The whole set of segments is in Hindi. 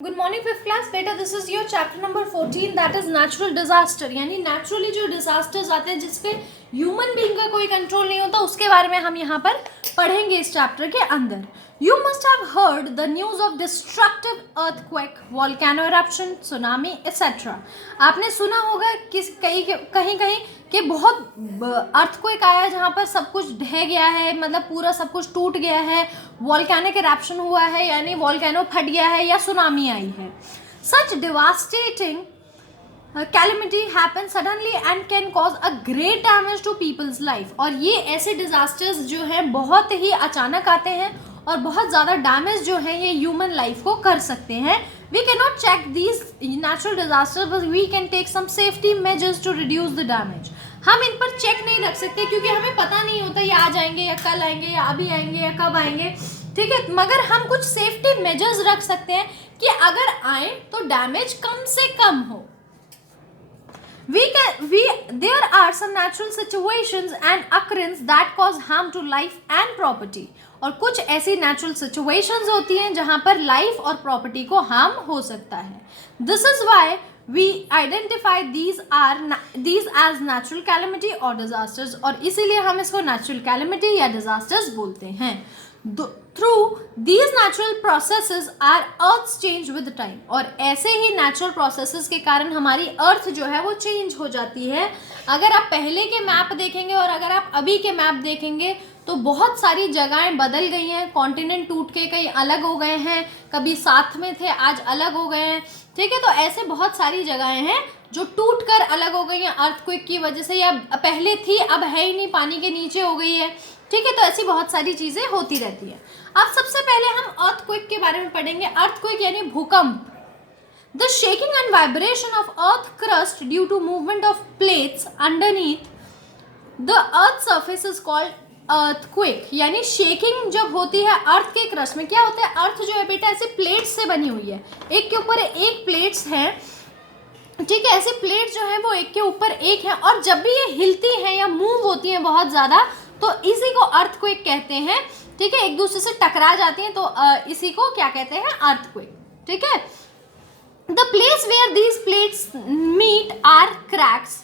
गुड मॉर्निंग फिफ्थ क्लास बेटा, this is your chapter number 14 that is natural disaster. यानी नेचुरली जो डिजास्टर्स आते हैं जिसपे ह्यूमन बीइंग का कोई कंट्रोल नहीं होता, उसके बारे में हम यहाँ पर पढ़ेंगे इस चैप्टर के अंदर। You must have heard the news of destructive earthquake, volcano eruption, tsunami etcetera. आपने सुना होगा कहीं कहीं कि बहुत अर्थक्वेक आया जहाँ पर सब कुछ ढह गया है, मतलब पूरा सब कुछ टूट गया है, वॉल्केनिक इरप्शन हुआ है यानी वॉल्केनो फट गया है, या सुनामी आई है। Such devastating calamity happen suddenly and can cause a great damage to people's life. और ये ऐसे डिजास्टर्स जो हैं बहुत ही अचानक आते हैं और बहुत ज़्यादा डैमेज जो है ये ह्यूमन लाइफ को कर सकते हैं। We cannot check these natural disasters, but we can take some safety measures to reduce the damage. हम इन पर चेक नहीं रख सकते क्योंकि हमें पता नहीं होता ये आ जाएंगे या कल आएंगे या अभी आएंगे या कब आएंगे, ठीक है। मगर हम कुछ सेफ्टी मेजर्स रख सकते हैं कि अगर आए तो डैमेज कम से कम हो। There are some natural situations and occurrences that cause harm to life and property. और कुछ ऐसी नेचुरल सिचुएशंस होती हैं जहां पर लाइफ और प्रॉपर्टी को हार्म हो सकता है। This is why we identify these as natural calamity or disasters, और इसीलिए हम इसको नेचुरल कैलेमिटी या डिजास्टर्स बोलते हैं। Through these natural processes our earths change with time, और ऐसे ही नेचुरल प्रोसेसेस के कारण हमारी अर्थ जो है वो चेंज हो जाती है। अगर आप पहले के मैप देखेंगे और अगर आप अभी के मैप देखेंगे तो बहुत सारी जगहें बदल गई हैं। कॉन्टिनेंट टूट के कहीं अलग हो गए हैं, कभी साथ में थे आज अलग हो गए हैं, ठीक है। तो ऐसे बहुत सारी जगहें हैं जो टूट कर अलग हो गई हैं अर्थक्वेक की वजह से, या पहले थी अब है ही नहीं, पानी के नीचे हो गई है, ठीक है। तो ऐसी बहुत सारी चीज़ें होती रहती है। अब सबसे पहले हम अर्थक्वेक के बारे में पढ़ेंगे। अर्थक्वेक यानी भूकंप। The shaking and vibration of earth crust due to movement of plates underneath the earth surface is called earthquake. यानी शेकिंग जब होती है अर्थ के क्रस्ट में, क्या होता है, अर्थ जो है बेटा ऐसे प्लेट्स से बनी हुई है, एक के ऊपर एक प्लेट्स हैं, ठीक है। ऐसे प्लेट जो है वो एक के ऊपर एक है, और जब भी ये हिलती हैं या मूव होती हैं बहुत ज़्यादा तो इसी को अर्थक्वेक कहते हैं, ठीक है। एक दूसरे से टकरा जाती हैं तो इसी को क्या कहते हैं, अर्थक्वेक, ठीक है। The place where these plates meet are cracks,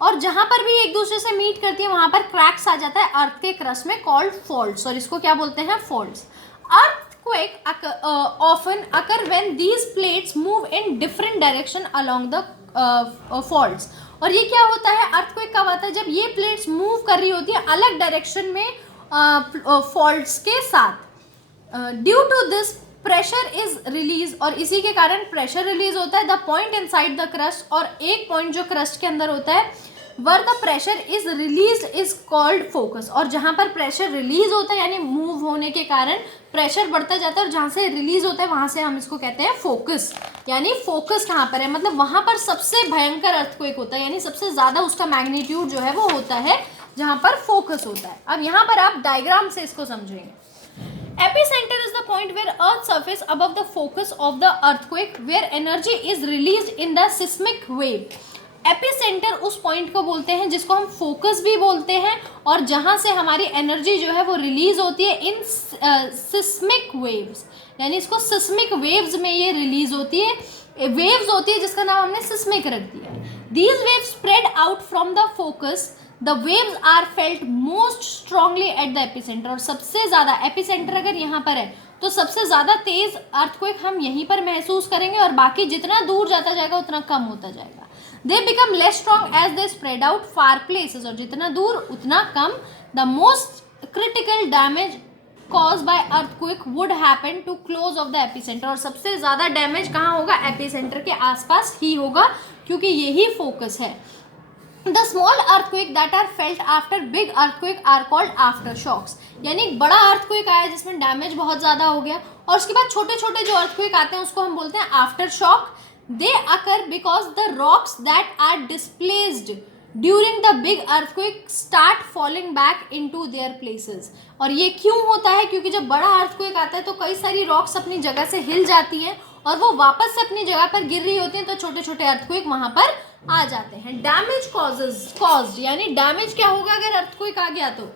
और जहां पर भी एक दूसरे से मीट करती है वहां पर क्रैक्स आ जाता है अर्थ के क्रस्ट में, कॉल्ड फॉल्ट्स, और इसको क्या बोलते हैं, faults. Earthquake often occur when these plates move in different direction along the faults. और ये क्या होता है, अर्थक्वेक कब आता है, जब ये प्लेट्स मूव कर रही होती है अलग डायरेक्शन में फॉल्ट्स के साथ। Due to this pressure is release, और इसी के कारण प्रेशर रिलीज होता है। The point inside the crust, और एक पॉइंट जो क्रस्ट के अंदर होता है where the pressure is release is called focus, और जहां पर प्रेशर रिलीज होता है यानी मूव होने के कारण प्रेशर बढ़ता जाता है, और जहां से रिलीज होता है वहां से हम इसको कहते हैं फोकस। यानी फोकस कहां पर है, मतलब वहां पर सबसे भयंकर अर्थक्वेक होता है, यानी सबसे ज्यादा उसका मैग्नीट्यूड जो है वो होता है जहां पर फोकस होता है। अब यहाँ पर आप डायग्राम से इसको समझेंगे। Epicenter is the point where Earth's surface above the focus of the earthquake, where energy is released in the seismic wave. Epicentre उस पॉइंट को बोलते हैं जिसको हम फोकस भी बोलते हैं, और जहां से हमारी एनर्जी जो है वो रिलीज होती है इन सिस्मिक वेव्स, यानी इसको सिस्मिक वेव्स में ये रिलीज होती है, वेव्स होती है जिसका नाम हमने सिस्मिक रख दिया है। These waves spread out from the focus, the waves are felt most strongly at the epicentre, और सबसे ज़्यादा एपिसेंटर अगर यहाँ पर है तो सबसे ज़्यादा तेज अर्थक्वेक हम यहीं पर महसूस करेंगे, और बाकी जितना दूर जाता जाएगा उतना कम होता जाएगा। They become less strong as they spread out far places, और जितना दूर उतना कम। The most critical damage cause by earthquake would happen to close of the epicentre, और सबसे ज़्यादा डैमेज कहाँ होगा, एपिसेंटर के आसपास ही होगा, क्योंकि यही फोकस है। The small earthquake that are felt after big earthquake are called aftershocks। यानी बड़ा अर्थक्वेक आया जिसमें डैमेज बहुत ज़्यादा हो गया, और उसके बाद छोटे छोटे जो अर्थक्वेक आते हैं उसको हम बोलते हैं aftershock. They occur because the rocks that are displaced during the big earthquake start falling back into their places. और ये क्यों होता है, क्योंकि जब बड़ा अर्थक्वेक आता है तो कई सारी रॉक्स अपनी जगह से हिल जाती हैं और वो वापस से अपनी जगह पर गिर रही होती हैं, तो छोटे छोटे अर्थक्वेक वहां पर आ जाते हैं। डैमेज कॉज्ड, यानी डैमेज क्या होगा अगर अर्थक्वेक आ गया तो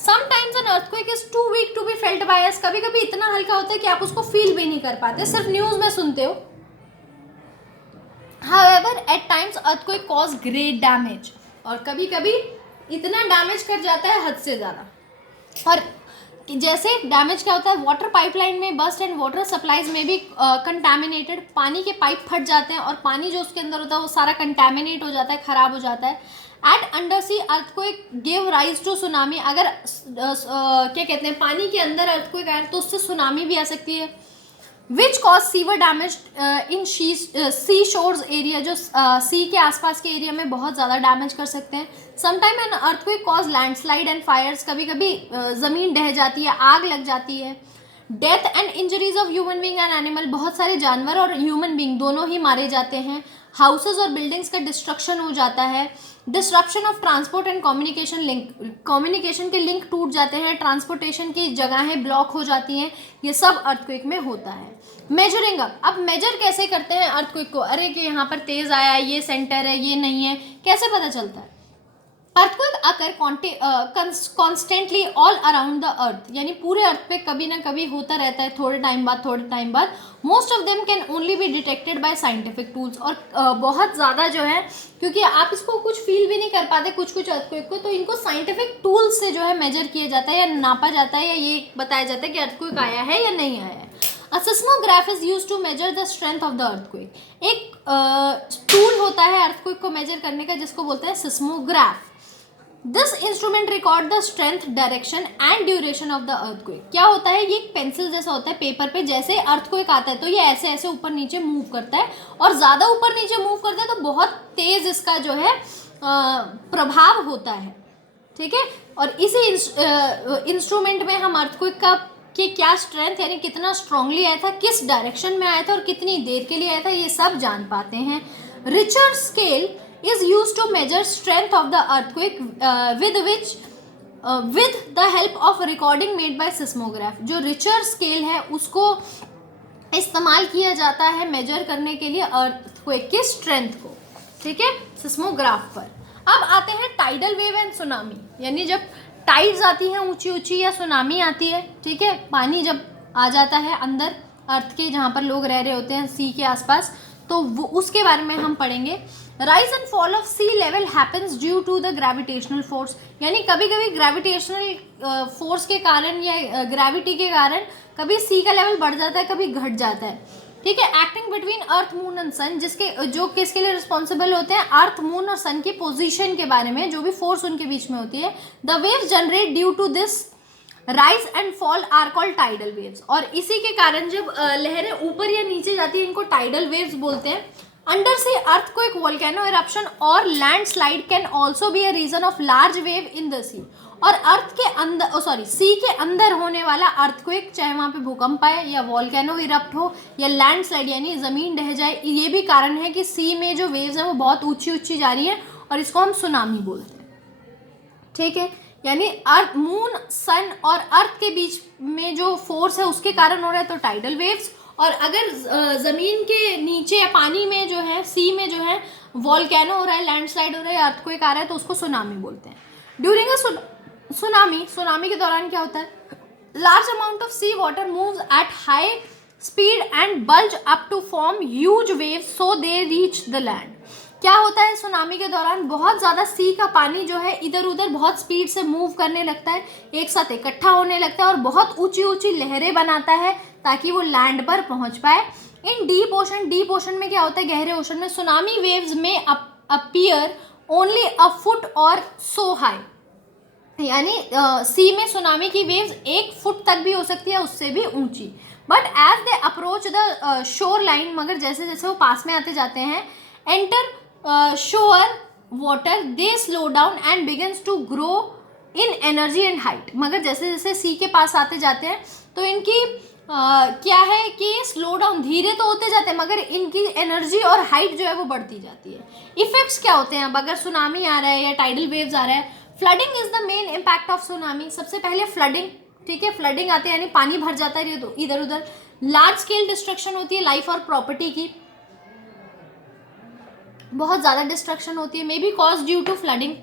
sometimes an earthquake is too weak to be felt by us, कभी कभी इतना हल्का होता है कि आप उसको फील भी नहीं कर पाते, सिर्फ न्यूज में सुनते हो. However, at times earthquake cause great damage, और कभी कभी इतना डैमेज कर जाता है हद से ज़्यादा. और जैसे डैमेज क्या होता है, वाटर पाइपलाइन में बस्ट एंड वाटर सप्लाईज में भी कंटामिनेटेड, पानी के पाइप फट जाते हैं और पानी जो उसके अंदर होता है वो सारा कंटामिनेट हो जाता है, ख़राब हो जाता है. At under sea earthquake give rise to tsunami, अगर क्या कहते हैं पानी के अंदर अर्थक्वेक आए तो उससे सुनामी भी आ सकती है. Which cause severe damage in sea shores area, जो सी के आसपास के एरिया में बहुत ज़्यादा डैमेज कर सकते हैं. Sometime an earthquake cause landslide and fires, कभी कभी ज़मीन ढह जाती है, आग लग जाती है. Death and injuries of human being and animal, बहुत सारे जानवर और ह्यूमन बींग दोनों ही मारे जाते हैं. हाउसेज और बिल्डिंग्स का डिस्ट्रक्शन हो जाता है. Disruption of transport and communication link, communication के लिंक टूट जाते हैं, ट्रांसपोर्टेशन की जगहें ब्लॉक हो जाती हैं, ये सब अर्थक्वेक में होता है. मेजरिंग अप, अब मेजर कैसे करते हैं अर्थक्वेक को, अरे कि यहाँ पर तेज आया है, ये सेंटर है, ये नहीं है, कैसे पता चलता है. Earthquake occur constantly all around the earth, यानी पूरे अर्थ पे कभी ना कभी होता रहता है, थोड़े टाइम बाद. Most of them can only be detected by scientific tools, और बहुत ज़्यादा जो है, क्योंकि आप इसको कुछ फील भी नहीं कर पाते कुछ अर्थक्वेक को, तो इनको साइंटिफिक टूल्स से जो है मेजर किया जाता है या नापा जाता है, या ये बताया जाता है कि अर्थक्वेक आया है या नहीं आया है. A seismograph is used to measure the strength of the earthquake. एक टूल होता है अर्थक्वेक को मेजर करने का जिसको बोलते हैं seismograph. This instrument record the strength, direction and duration of the earthquake. क्या होता है, ये एक पेंसिल जैसा होता है पेपर पे, जैसे अर्थक्वेक आता है तो ये ऐसे ऐसे ऊपर नीचे मूव करता है, और ज़्यादा ऊपर नीचे मूव करता है तो बहुत तेज इसका जो है प्रभाव होता है. ठीक है, और इसी इंस्ट्रूमेंट में हम अर्थक्वेक का कि क्या स्ट्रेंथ, यानी कितना स्ट्रांगली आया था, किस डायरेक्शन में आया था और कितनी देर के लिए आया था, ये सब जान पाते हैं. Richter scale is used to measure strength of the earthquake with the help of recording made by seismograph. जो रिचर स्केल है उसको इस्तेमाल किया जाता है मेजर करने के लिए अर्थक्वेक की स्ट्रेंथ को. ठीक है, सिस्मोग्राफ पर. अब आते हैं टाइडल वेव एंड सुनामी, यानी जब टाइड्स आती हैं ऊंची ऊंची या सुनामी आती है. ठीक है, पानी जब आ जाता है अंदर अर्थ के, जहाँ पर लोग रह रहे होते हैं सी के आसपास, तो वो उसके बारे में हम पढ़ेंगे. Rise and fall of sea level happens due to the gravitational force, यानी कभी कभी ग्रेविटेशनल फोर्स के कारण या ग्रेविटी के कारण कभी सी का लेवल बढ़ जाता है, कभी घट जाता है. ठीक है, acting between earth moon and sun, जिसके जो किसके लिए रिस्पॉन्सिबल होते हैं, अर्थ मून और सन की पोजीशन के बारे में, जो भी फोर्स उनके बीच में होती है. The waves generate due to this rise and fall are called tidal waves, और इसी के कारण जब लहरें ऊपर या नीचे जाती है इनको टाइडल वेव्स बोलते हैं. Under sea earthquake, volcano eruption और landslide can also be a reason of large wave in the sea, और अर्थ के अंदर सी के अंदर होने वाला अर्थक्वेक, चाहे वहाँ पे भूकंप आए या वोल्केनो इरप्ट हो या लैंडस्लाइड यानी ज़मीन ढह जाए, ये भी कारण है कि सी में जो वेव्स हैं वो बहुत ऊंची ऊंची जा रही हैं, और इसको हम सुनामी बोलते हैं. ठीक है, यानी अर्थ, मून, सन और अर्थ के बीच में जो फोर्स है उसके कारण हो रहा है तो टाइडल वेव्स, और अगर ज़मीन के नीचे या पानी में जो है, सी में जो है वोल्केनो हो रहा है, लैंडस्लाइड हो रहा है, अर्थक्वेक आ रहा है, तो उसको सुनामी बोलते हैं. ड्यूरिंग अ सुनामी के दौरान क्या होता है, large amount of sea water moves at high speed and bulge up to form huge waves so they reach the land. क्या होता है सुनामी के दौरान, बहुत ज़्यादा सी का पानी जो है इधर उधर बहुत स्पीड से मूव करने लगता है, एक साथ इकट्ठा होने लगता है और बहुत ऊंची ऊंची लहरें बनाता है ताकि वो लैंड पर पहुंच पाए. इन डीप ओशन में क्या होता है, गहरे ओशन में सुनामी वेव्स में अपीयर ओनली अ फुट और सो हाई, यानी सी में सुनामी की वेव्स 1 फुट तक भी हो सकती है, उससे भी ऊंची. But as they approach the shore line, मगर जैसे जैसे वो पास में आते जाते हैं, enter shore water, they slow down and begins to grow in energy and height. मगर जैसे जैसे सी के पास आते जाते हैं तो इनकी क्या है कि स्लो डाउन, धीरे तो होते जाते हैं मगर इनकी एनर्जी और हाइट जो है वो बढ़ती जाती है. इफेक्ट्स क्या होते हैं अब अगर सुनामी आ रहा है या टाइडल वेव्स आ रहा है. Flooding is the main impact of tsunami. सबसे पहले फ्लडिंग. ठीक है, फ्लडिंग आते हैं यानी पानी भर जाता है इधर उधर. लार्ज स्केल डिस्ट्रक्शन होती है लाइफ और प्रॉपर्टी की, बहुत ज़्यादा डिस्ट्रक्शन होती है, may be cause due to flooding.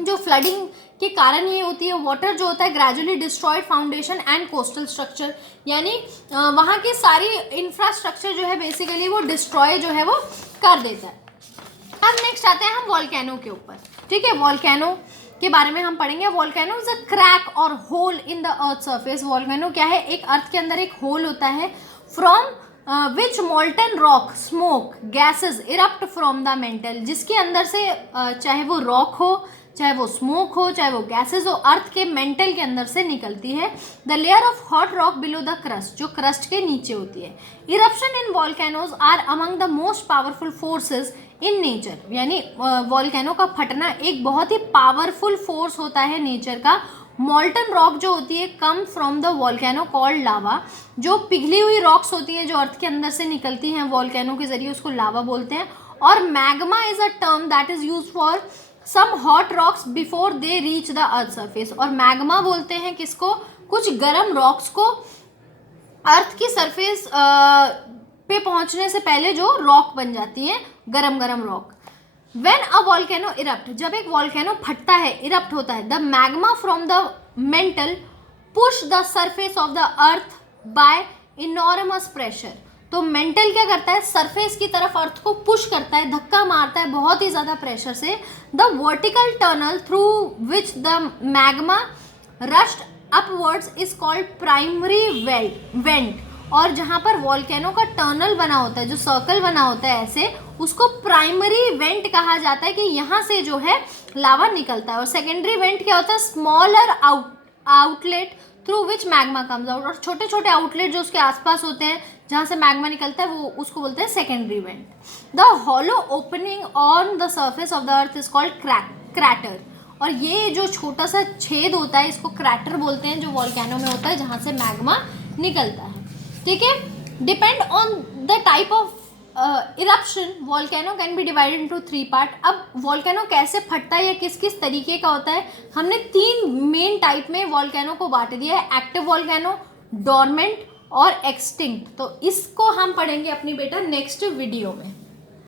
जो फ्लडिंग के कारण ये होती है, वाटर जो होता है gradually destroyed foundation and coastal structure, यानी वहाँ की सारी इंफ्रास्ट्रक्चर जो है बेसिकली वो डिस्ट्रॉय जो है वो कर देता है। अब नेक्स्ट आते हैं हम वॉल्केनो के ऊपर, ठीक है। वॉल्केनो के बारे में हम पढ़ेंगे। Volcano is a crack or hole in the earth surface. Volcano क्या है, एक अर्थ के अंदर एक होल होता है from which molten rock smoke gases erupt from the mental, जिसके अंदर से चाहे वो रॉक हो, चाहे वो स्मोक हो, चाहे वो गैसेस हो, अर्थ के मेंटल के अंदर से निकलती है। The layer of hot rock below the crust, जो क्रस्ट के नीचे होती है। Eruption in volcanoes are among the most powerful forces in nature, यानी वॉल्केनो का फटना एक बहुत ही पावरफुल फोर्स होता है नेचर का। मॉल्टन रॉक जो होती है come from the volcano called lava, जो पिघली हुई रॉक्स होती हैं जो अर्थ के अंदर से निकलती हैं वॉल्केनो के जरिए, उसको लावा बोलते हैं। और magma is a term that is use for some hot rocks before they reach the earth surface. और मैग्मा बोलते हैं किसको, कुछ गर्म रॉक्स को अर्थ की सरफेस पे पहुंचने से पहले जो रॉक बन जाती है, गरम गरम rock. When a volcano erupt, जब एक वॉल्केनो फटता है, इरप्ट होता है, the magma from the mental push the surface of the earth by enormous pressure. तो मेंटल क्या करता है, सरफेस की तरफ अर्थ को पुश करता है, धक्का मारता है बहुत ही ज्यादा प्रेशर से। The vertical tunnel through which the magma rushed upwards is called primary went. और जहाँ पर वॉल्केनो का टनल बना होता है, जो सर्कल बना होता है ऐसे, उसको प्राइमरी वेंट कहा जाता है कि यहाँ से जो है लावा निकलता है। और सेकेंडरी वेंट क्या होता है, smaller outlet through which magma comes out. और छोटे छोटे आउटलेट जो उसके आसपास होते हैं जहाँ से मैग्मा निकलता है, वो उसको बोलते हैं secondary vent. The hollow opening on the surface of the earth is called crater. और ये जो छोटा सा छेद होता है इसको क्रैटर बोलते हैं, जो वॉल्केनो में होता है जहाँ से मैग्मा निकलता है, ठीक है। Depend on the type of eruption volcano can be divided into 3 part. अब वॉल्केनो कैसे फटता है या किस किस तरीके का होता है, हमने 3 मेन टाइप में वॉल्केनो को बांट दिया है, एक्टिव वॉल्केनो, डॉर्मेंट और एक्सटिंक्ट। तो इसको हम पढ़ेंगे अपनी बेटा नेक्स्ट वीडियो में।